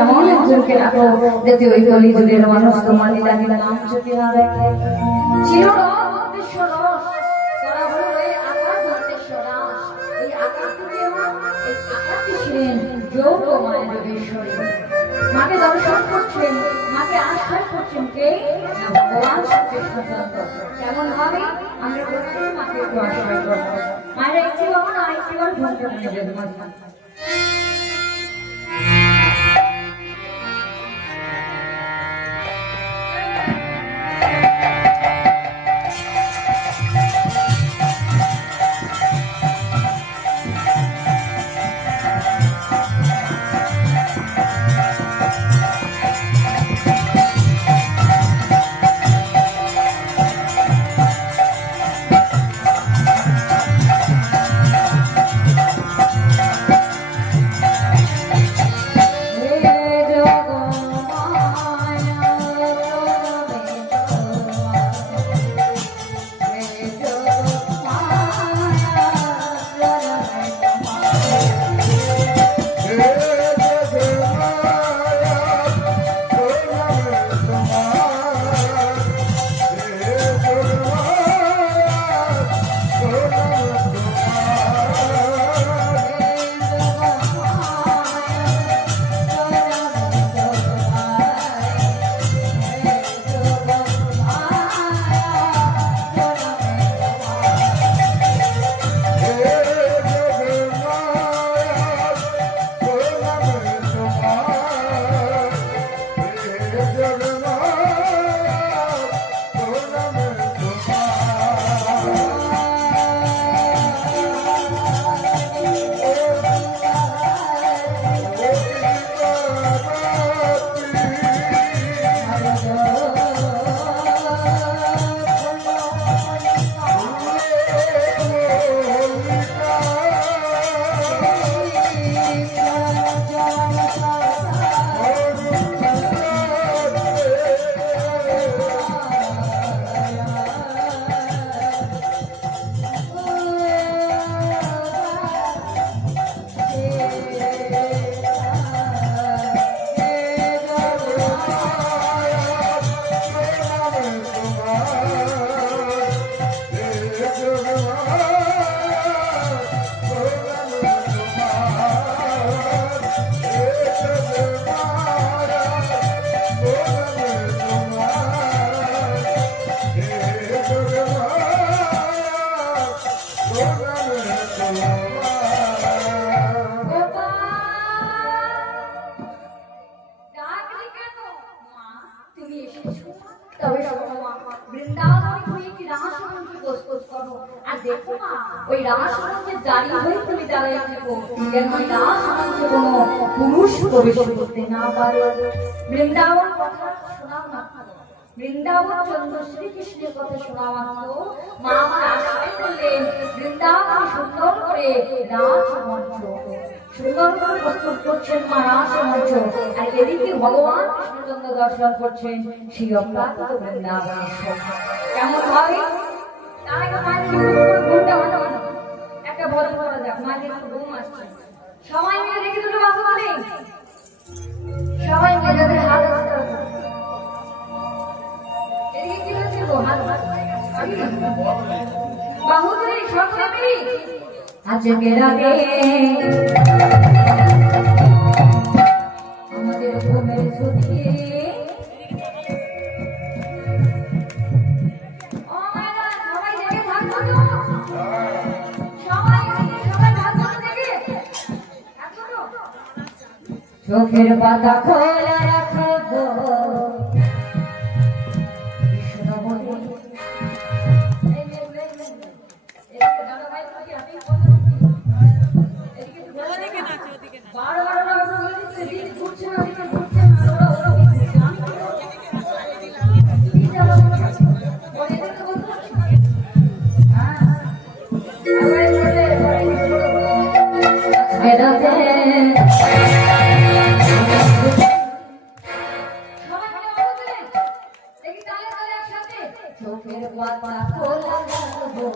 এমন একজনকে রাখো যাতে ওই কলি যুগের মানুষ তোমার লীলাকে নাম চোখে না দেখে। ছিল মাকে দর্শন করছেন, মাকে আশ্রয় করছেন কে? ভগবান শ্রীকৃষ্ণচন্দ্র। কেমন ভাবে আমরা প্রত্যেকে মাকে একটু আশ্রয় করবো। মায়ের একটি বাবা আরেকটি বার ভোগ করতে বৃন্দাবন কথা শোনা মাত্র, বৃন্দাবন চন্দ্র শ্রীকৃষ্ণের কথা শোনা মাত্র মা আমার আশ্রয় করলেন বৃন্দাবন সুন্দর করে রাজমঞ্চ সুন্দর করে প্রস্তুত করছেন মা রাজমঞ্চ। আর এদিকে ভগবান কৃষ্ণচন্দ্র দর্শন করছেন সেই অপ্রাপ্ত বৃন্দাবন। কেমন ভাবে একটা বড় করা যাক, মাঝে ঘুম আসছে, সবাই মিলে দেখে দুটো বাবু বলে সবাই মেয়েদের হাত এদিকে কি হচ্ছে গো? হাত বাহুদের সকলে মিলি আজকে রাতে আমাদের ঘুমের ছুটি চোখের পাতা খোলা রাখবো চোখের পাতা খোলা রাখবো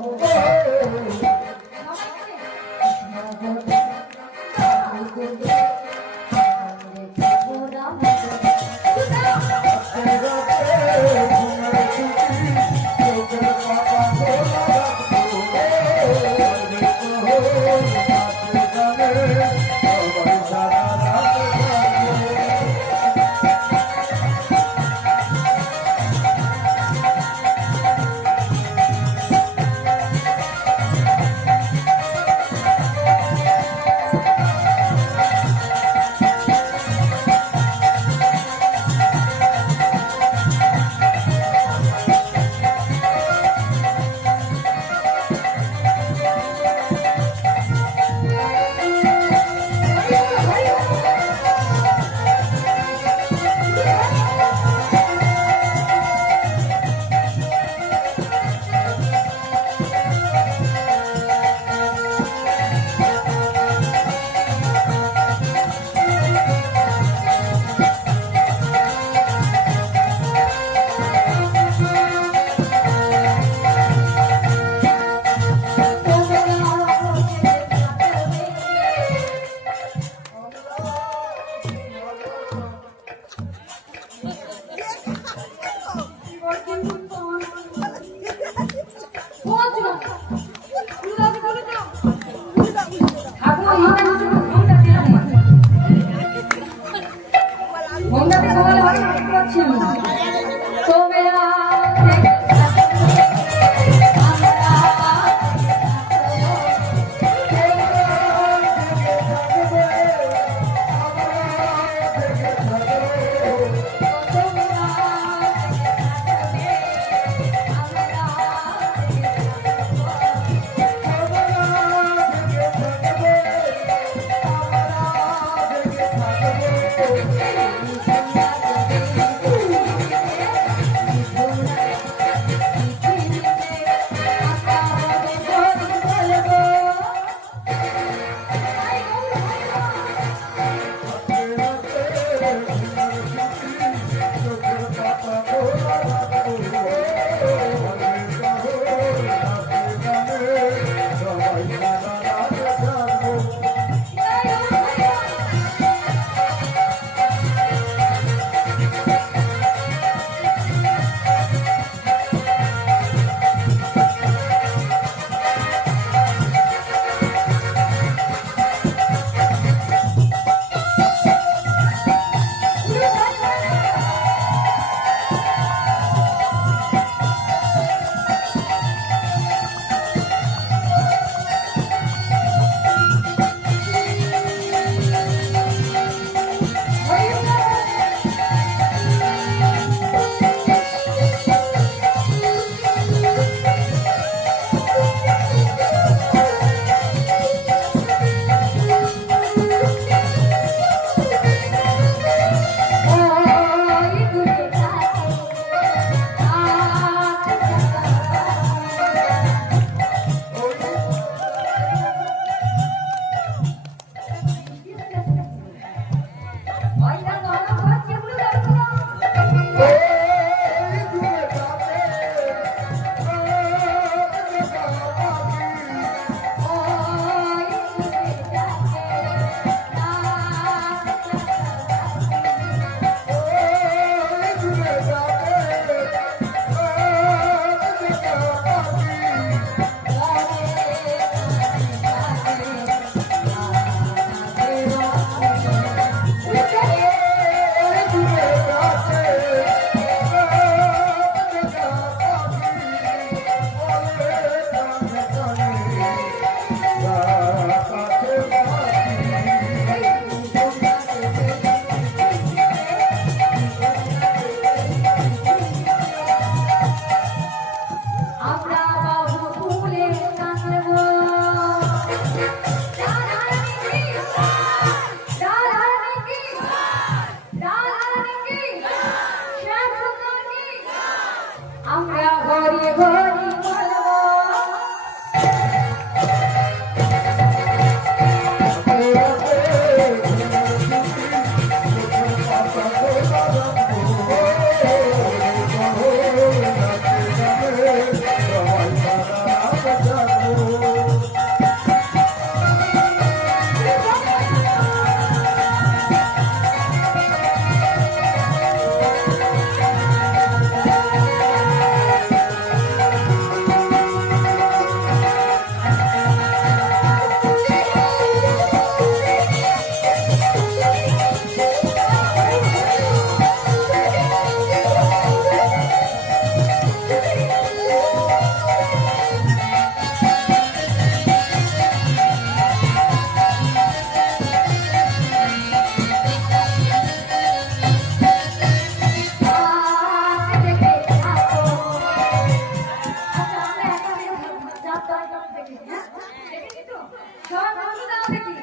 সব বন্ধু দাও দেখি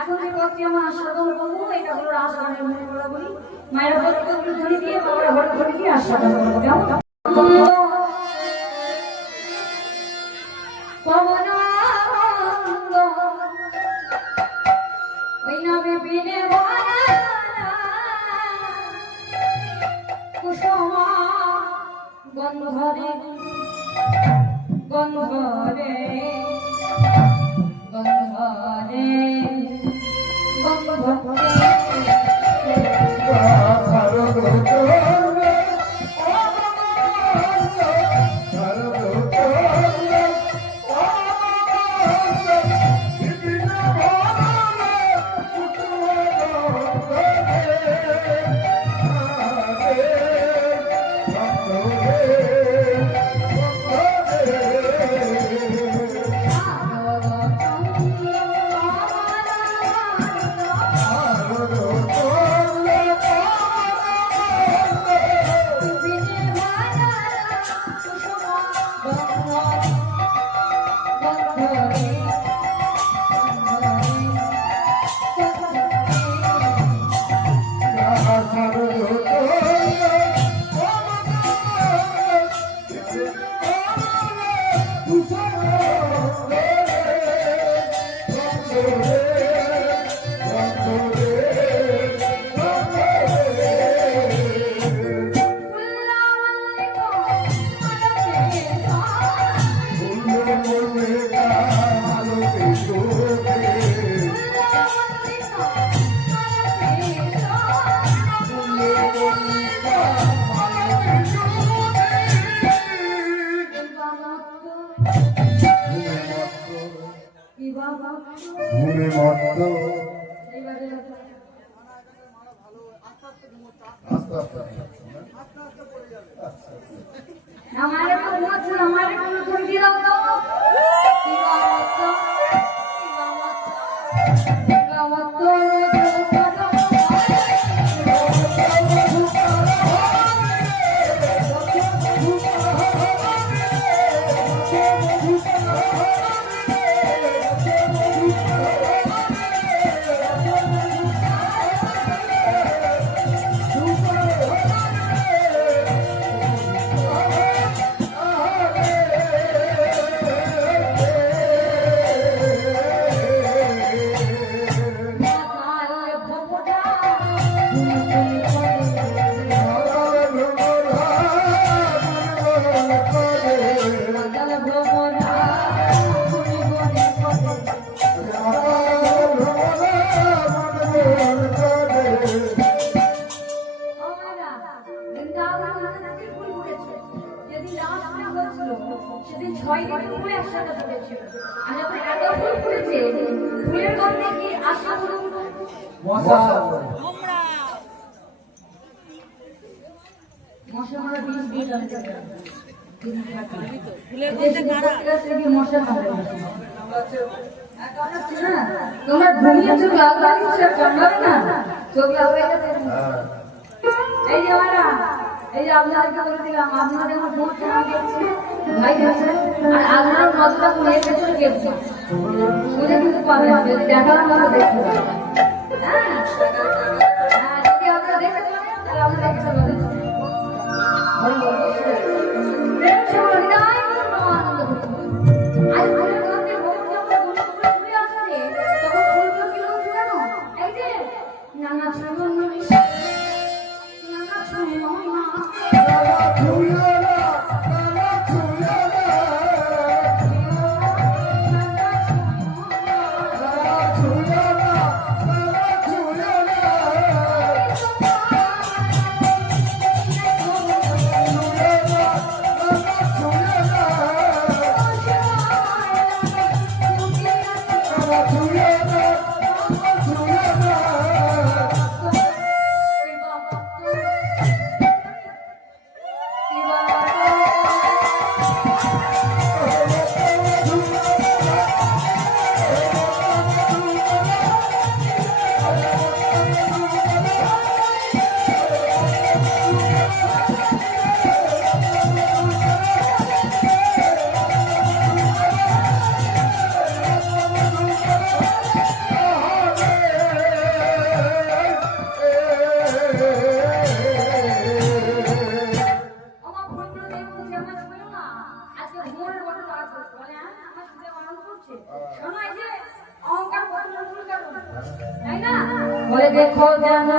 এখন যে পথটি আমার আস্বাদন করবো এটা হলো রাজগানের মনে করা বলি মায়ের পথগুলো ধরে দিয়ে বাবার হরে ধরে দিয়ে আস্বাদন করবো কেমন ওই নামে বিনে কুসুমা গন্ধরে গন্ধরে গন্ধরে ঘুমে মত্ত हमारे को मत हमारे को थोड़ी दी रहो तो Oh আর যখন এত ফুল ফুটেছে, ফুলের গন্ধে কি আশা করুন? মশা মশা মারা বিষ আছে। ফুলের গন্ধে মশা মারা তোমরা ঘুমিয়ে চোখ লাল লাল করে কামড়াবে না, চোখ লাল হয়ে গেছে। এই যে মারা, এই যে আপনাদেরকে বলে দিলাম, আপনাদের আমার বোন ছেলে দেখছে, ভাই আছে, আর আপনার নজরটা কোনো এর ভেতরে গেছে, বুঝে কিন্তু পাবে না, যদি দেখালাম তাহলে দেখতে পাবে। হ্যাঁ, যদি আপনারা দেখতে পারেন তাহলে আপনারা দেখতে পাবেন। প্রেম সবার হৃদয় পূর্ণ আনন্দ হতো। আজ ফুলের গন্ধে মন যখন ফুলে ফুলে আসছে, তখন ফুলগুলো কি বলছে জানো? এই যে নানা ছুঁয়ো নানা ছুঁয়ো না, বলে দেখো জানো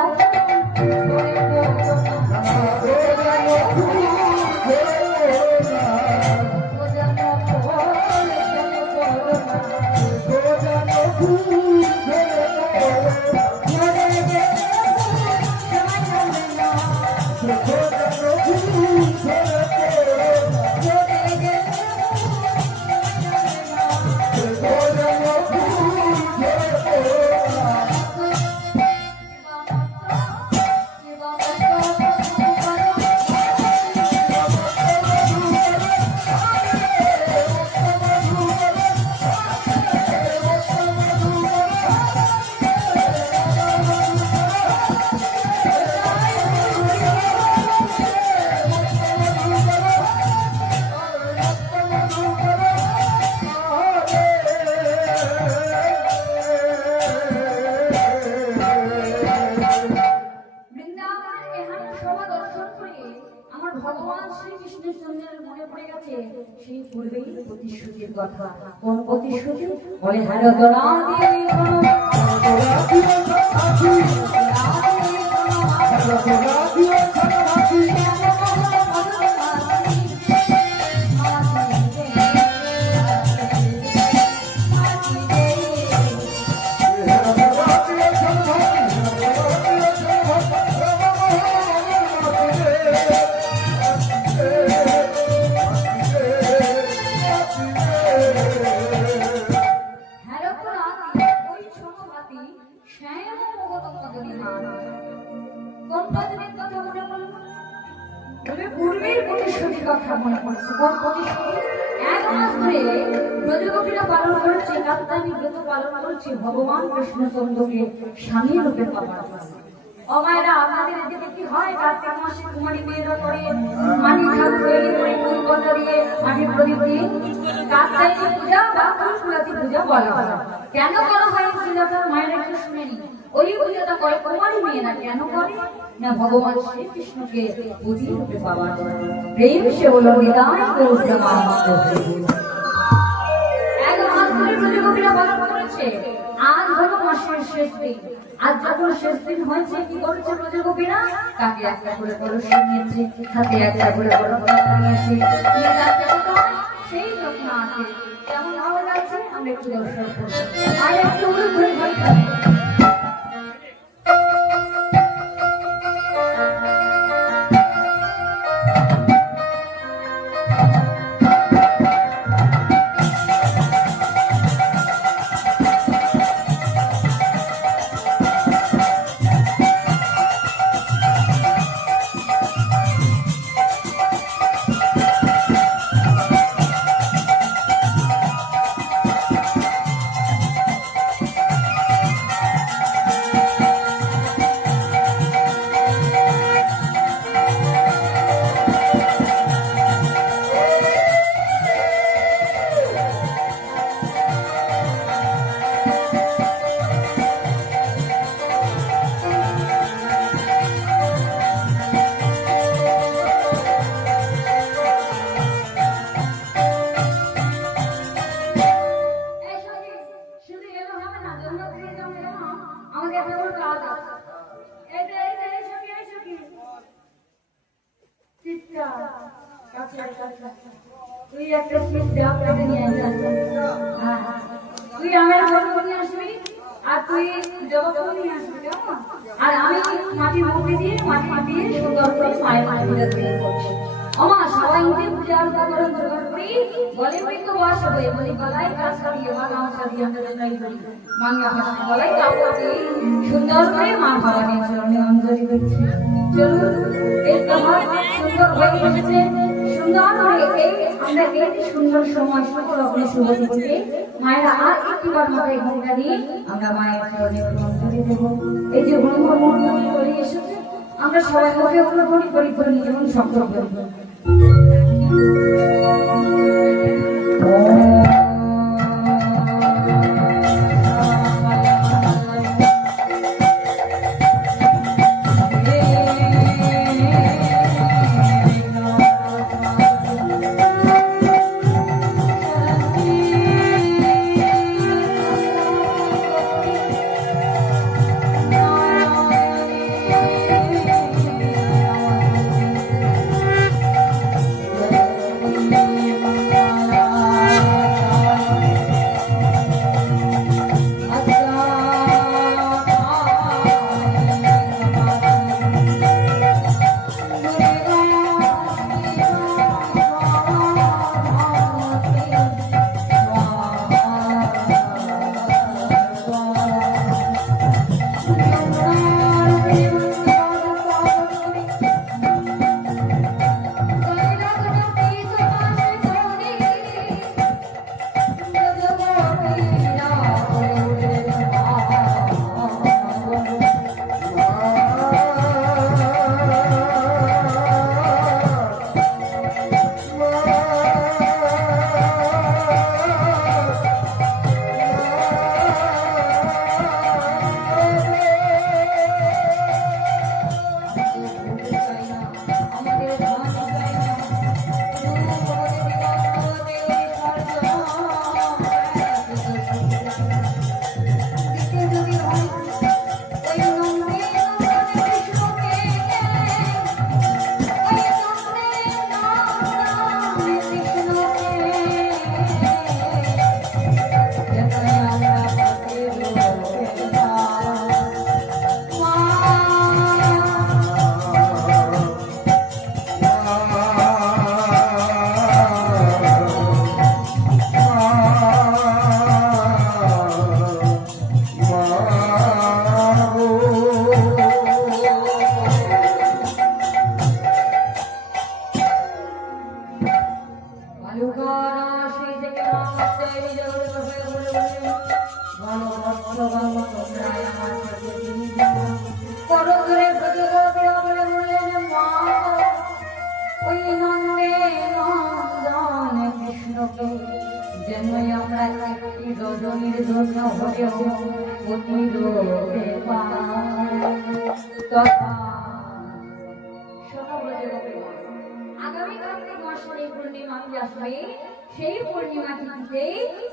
সেই পূর্বেই প্রতিশ্রুতির কথা। কোন প্রতিশ্রুতি? বলে হারো দোলা দিয়ে পূর্বের প্রতিশ্রুতির কথা মনে পড়ছে। কোন প্রতিশ্রুতি? 1 মাস ধরে ব্রজগোপীরা পালন করেছে, কাত্যায়নী ব্রত পালন করেছে ভগবান কৃষ্ণচন্দ্রকে স্বামী রূপে পাওয়ার জন্য। ও মায়েরা, আপনাদের এদিকে কি হয়? কার্তিক মাসে কুমারী মেয়েরা করে মাটি ঠাকুর তৈরি করে ফুল পাতা দিয়ে মাটির প্রদীপ দিয়ে কাত্যায়নী পূজা বা ফুলফুলাতি পূজা বলা হয়। কেন করা হয় শ্রীদাসার মায়েরা একটু শুনে নি। ওই পূজাটা করে কুমারী মেয়েরা কেন করে? না ভগবান শ্রীকৃষ্ণকে পতি রূপে পাওয়ার জন্য। প্রেম সে হলো নিদান গৌরমা। 1 মাস ধরে ব্রজগোপীরা পালন করেছে। আজ হলো মাসের শেষ দিন। আজ যখন শেষ দিন হয়েছে, কি করেছে ব্রজগোপীরা? তাকে একটা করে কলস নিয়েছে, হাতে একটা করে বড় পাতা নিয়েছে, সেই যত্ন আছে। কেমন ভালো লাগছে আমরা একটু দর্শন করবো। আর একটু ঘুরে ঘুরে কেবল কাজ আছে। এই সখী, এই সখী। চিৎটা, কাছে, কাছে। তুই একটা শীত দেওয়া পেতে নিয়ে আসবি। হ্যাঁ, তুই আমার ঘর নিয়ে আসবি আর তুই জবা নিয়ে আসবি, কেমন? আর আমি মাটি মুখে দিয়ে সুন্দর করে মায়ের পুজো দিয়ে করছি। আমার সবাই মিলে পূজার উপকরণ জোগাড় করি, বলে বৃদ্ধ বাস হবে, বলি গলায় কাজ করিয়ে মা গামছা দিয়ে আমরা জোগাড় করি, মাঙ্গা হাসি গলায় কাপড় দিয়ে সুন্দর করে মা ভবানীর চরণে অঞ্জলি করছি। চলুন, এই প্রভাত সুন্দর হয়ে এসেছে, সুন্দর করে আমরা এই সুন্দর সময় সকল অগ্নি শুভ দিতে মায়েরা আর একটিবার মাথায় ঘোমটা দিয়ে আমরা মায়ের চরণে অঞ্জলি দেব। এই যে ব্রহ্ম মুহূর্ত চলে এসেছে, আমরা সবাই মুখে অনুভূতি পরিপূর্ণ জীবন সংগ্রহ করব। সেই পূর্ণিমা তিথিতে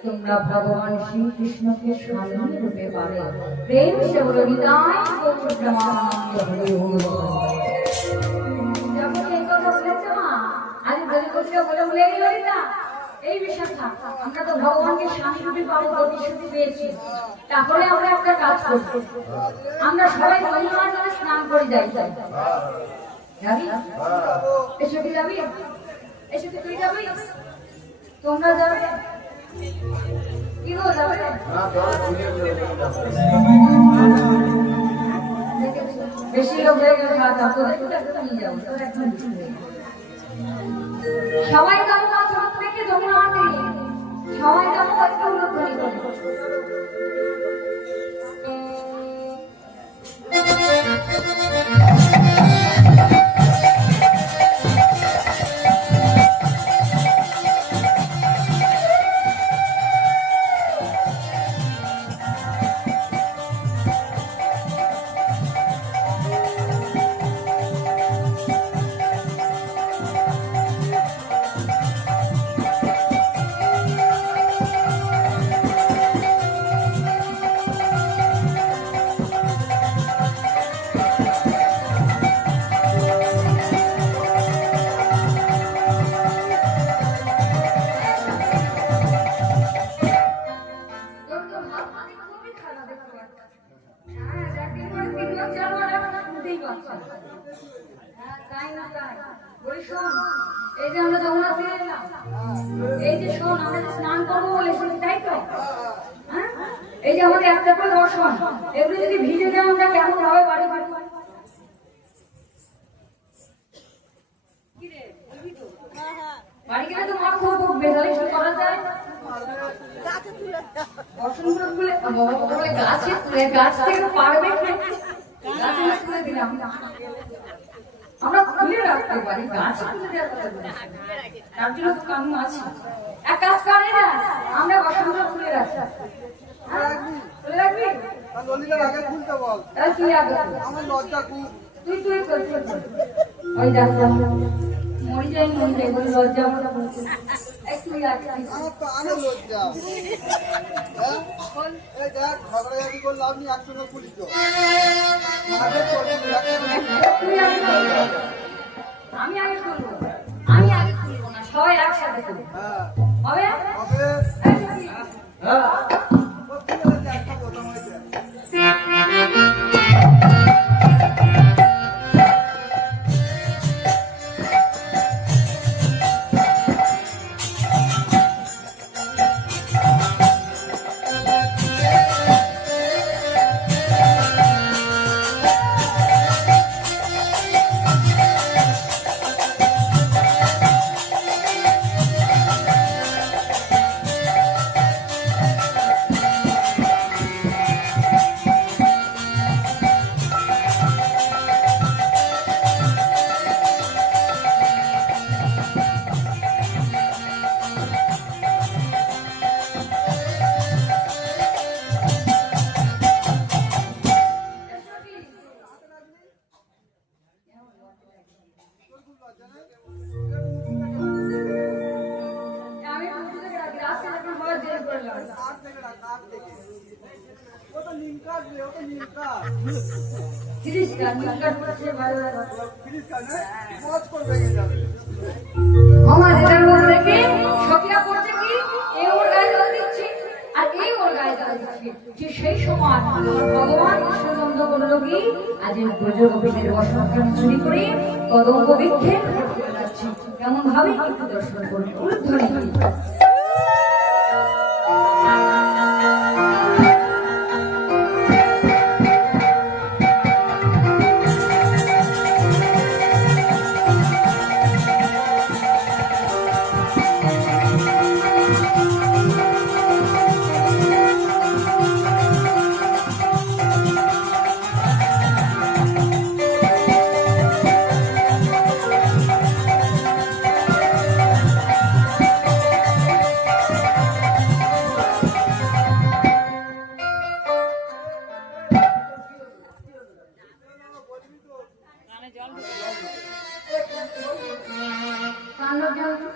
তোমরা ভগবান শ্রীকৃষ্ণকে স্বামী রূপে পাবে। প্রেম সে বলো নিতাই গৌর প্রেমানন্দ হরি হরি। যখন এই কথা বলেছে মা, আরে বলি করছে বলে বলে এই ললিতা এই বিষয়টা আমরা তো ভগবানকে স্বামী রূপে পাবো, প্রতিশ্রুতি পেয়েছি। তাহলে আমরা একটা কাজ করব, আমরা সবাই গঙ্গার জলে স্নান করে যাই। যাবি? এসে কি যাবি? এসে কি তুই যাবি? তোমরা যাবে? কি গো যাবে? বেশি লোক হয়ে গেলে নিয়ে যাবো। সবাই যাবো থেকে যমুনা সবাই যাবো একটা উল্লঙ্ঘনী করে। বাচ্চা। হ্যাঁ, তাই না তাই? বলি শোন, এই যে আমরা যমুনা তীরে এলাম, এই যে শোন, আমরা যে স্নান করবো বলে এসেছি, তাই তো? হ্যাঁ, এই যে আমাদের একটা করে রসন, এগুলো যদি ভিজে দেয় আমরা কেমন হবে বাড়ি বাড়ি? বাড়ি গেলে তো মা খুব উঠবে, তাহলে কি করা যায়? রসনগুলো তুলে বলে গাছে তুলে, গাছ থেকে পারবে গাছে তুলে দিলাম, আমরা খুলে রাখতে পারি, গাছে তুলে দেওয়া কথা বলছি। তার জন্য তো কানুন আছে। এক কাজ করে না, আমরা রসনগুলো খুলে রাখি। হ্যাঁ, খুলে রাখবি? আগে খুলতে বল, তাহলে তুই আগে খুল। আমার লজ্জা খুব। তুই কর। ওই দেখ মরি যাই বলে লজ্জা আমার একটু আগে আমার তো আনে লজ্জা। হ্যাঁ, এই দেখ ঝগড়াঝাটি করলে আপনি একসঙ্গে খুলিত। তুই আগে কর। আমি আগে খুলবো না, সবাই একসাথে খুলবো। হ্যাঁ, হবে? হবে। এই তুই। ও খুলে গেছে, একটা বোতাম হয়েছে। আমি বুঝতে গেছি, রাস্তা যখন হওয়ার দেরি করলাম। কাঠ থেকে না, কাঠ থেকে। ও তো নিম কাঠ রে, ও তো নিম কাঠ। তিরিশ কাজ করেছে ভালো ভালো। ফ্রিজ কাঠ না, মজ করে ভেঙে যাবে। আমার এটার মধ্যে রেখে সখীরা করছে কি, এই ওর গায়ে জল দিচ্ছে আর এই ওর গায়ে জল দিচ্ছে। যে সেই সময় আমার ভগবান কৃষ্ণচন্দ্র করল কি, আজ এই ব্রজগোপীদের বসনখানি চুরি করে কদম্ব বৃক্ষে করে যাচ্ছে। কেমন ভাবে একটু দর্শন করবে উলুধ্বনি। কান্ড জল